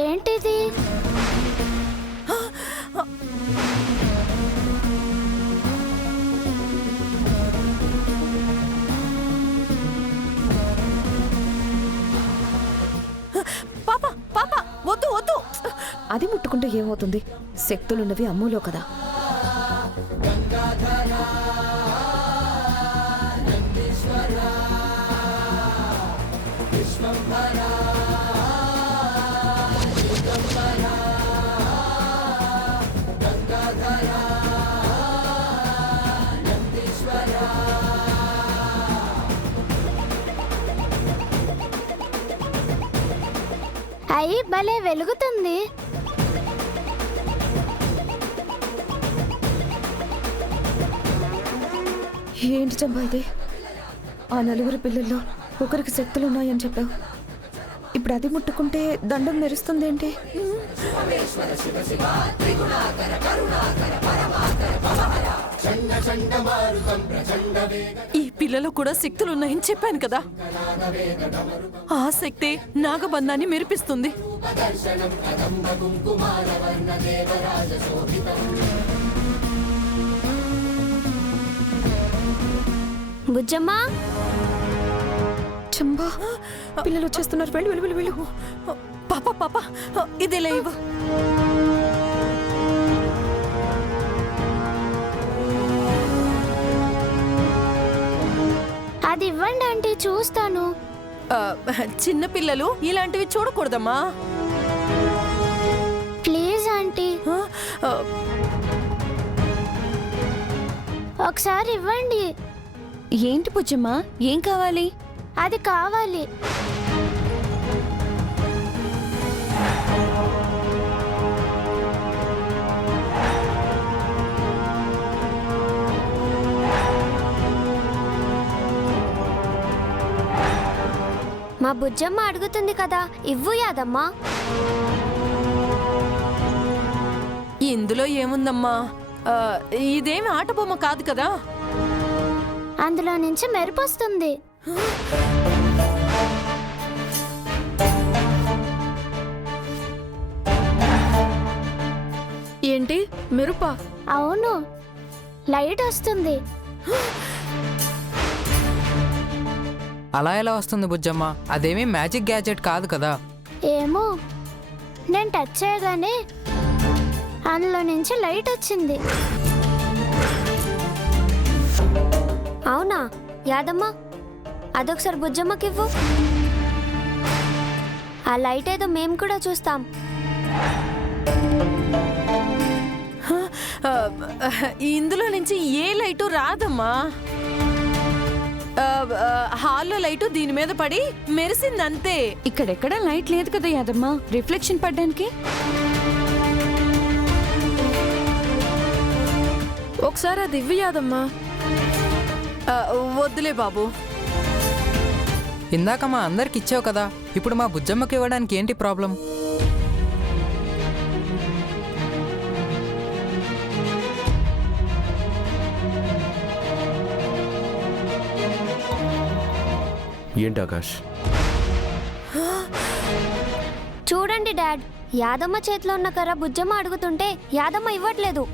ఏంటిది? పాప పాప వద్దు వద్దు. అది ముట్టుకుంటే ఏమవుతుంది? శక్తులున్నవి అమ్ములో కదా. అయ్యి భలే వెలుగుతుంది. ఏంటి చంపా ఇది? ఆ నలుగురు పిల్లల్లో ఒకరికి శక్తులున్నాయని చెప్పావు. ఇప్పుడు అది ముట్టుకుంటే దండం మెరుస్తుంది ఏంటి? ఈ పిల్లలో కూడా శక్తులున్నాయని చెప్పాను కదా. ఆ శక్తి నాగబంధాన్ని మెరిపిస్తుంది. బుజ్జమ్మ, చంపా పిల్లలు వచ్చేస్తున్నారు. వెళ్ళు వెళ్ళు వెళ్ళు వెళ్ళు. పాప పాప ఇది లేవు. అది ఇవ్వండి ఆంటీ, చూస్తాను. చిన్న పిల్లలు ఇలాంటివి చూడకూడదమ్మా. ప్లీజ్ ఆంటీ, ఒకసారి ఇవ్వండి. ఏంటి బుజ్జమ్మ, ఏం కావాలి? అది కావాలి. మా బుజ్జమ్మ అడుగుతుంది కదా, ఇవ్వు యాదమ్మా. ఇందులో ఏముందమ్మా? ఇదేమి ఆట బొమ్మ కాదు కదా. అందులో నుంచి మెరుపొస్తుంది. ఏంటి మెరుపా? అవును, లైట్ వస్తుంది. అలా ఎలా వస్తుంది బుజ్జమ్మ? అదేమీ మ్యాజిక్ గ్యాజెట్ కాదు కదా. ఏమో, నేను టచ్ చేయగానే అందులో నుంచి లైట్ వచ్చింది. అవునా యాదమ్మ, అదొకసారి బుజ్జమ్మకివ్వు. ఆ లైట్ ఏదో మేము కూడా చూస్తాం. ఇందులో నుంచి ఏ లైటు రాదమ్మా. హాల్లో లైటు దీని మీద పడి మెరిసిందంతే. ఇక్కడెక్కడ లైట్ లేదు కదా యాదమ్మ, రిఫ్లెక్షన్ పడ్డానికి. ఒకసారి అది ఇవ్వు యాదమ్మా. వద్దులే బాబు. ఇందాక మా అందరికి ఇచ్చావు కదా, ఇప్పుడు మా బుజ్జమ్మకి ఇవ్వడానికి ఏంటి ప్రాబ్లం? ఏంటి ఆకాష్? చూడండి డాడ్, యాదమ్మ చేతిలో ఉన్న కర్ర బుజ్జమ్మ అడుగుతుంటే యాదమ్మ ఇవ్వట్లేదు.